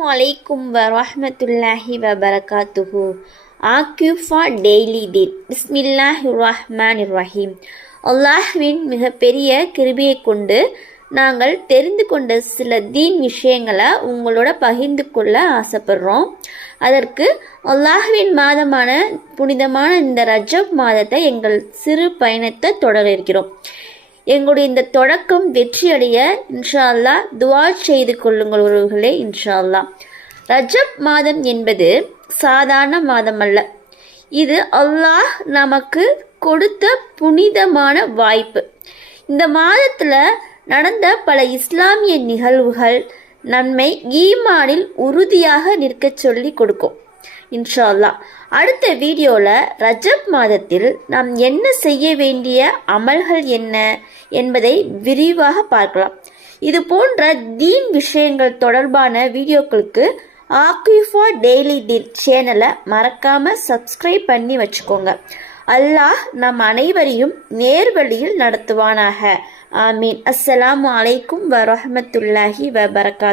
அஸ்ஸலாமு அலைக்கும் வரஹ்மத்துல்லாஹி வபரகாத்துஹு. ஆக்யூஃபா டெய்லி டீல். பிஸ்மில்லாஹிர் ரஹ்மானிர் ரஹீம். அல்லாஹ்வின் மிகப்பெரிய கிருபையை கொண்டு நாங்கள் தெரிந்து கொண்ட சில தீன் விஷயங்களை உங்களோட பகிர்ந்து கொள்ள ஆசைப்படுறோம். அதற்கு அல்லாஹ்வின் மாதமான புனிதமான இந்த ரஜப் மாதத்தை எங்கள் சிறு பயணத்தை தொடர இருக்கிறோம். எங்களுடைய இந்த தொடக்கம் வெற்றியடைய இன்ஷா அல்லாஹ் துஆ செய்து கொள்ளுங்கள் உறவுகளே. இன்ஷா அல்லாஹ் ரஜப் மாதம் என்பது சாதாரண மாதம் அல்ல. இது அல்லாஹ் நமக்கு கொடுத்த புனிதமான வாய்ப்பு. இந்த மாதத்தில் நடந்த பல இஸ்லாமிய நிகழ்வுகள் நம்மை ஈமானில் உறுதியாக நிற்க சொல்லி கொடுக்கும். இன்ஷா அல்லாஹ் அடுத்த வீடியோவில் ரஜப் மாதத்தில் நாம் என்ன செய்ய வேண்டிய அமல்கள் என்ன என்பதை விரிவாக பார்க்கலாம். இது போன்ற தீன் விஷயங்கள் தொடர்பான வீடியோக்களுக்கு ஆக்யூஃபா டெய்லி டீல் சேனலை மறக்காமல் சப்ஸ்கிரைப் பண்ணி வச்சுக்கோங்க. அல்லாஹ் நம் அனைவரையும் நேர்வழியில் நடத்துவானாக. ஆமீன். அஸ்ஸலாமு அலைக்கும் வரஹ்மத்துல்லாஹி வபரகாத்து.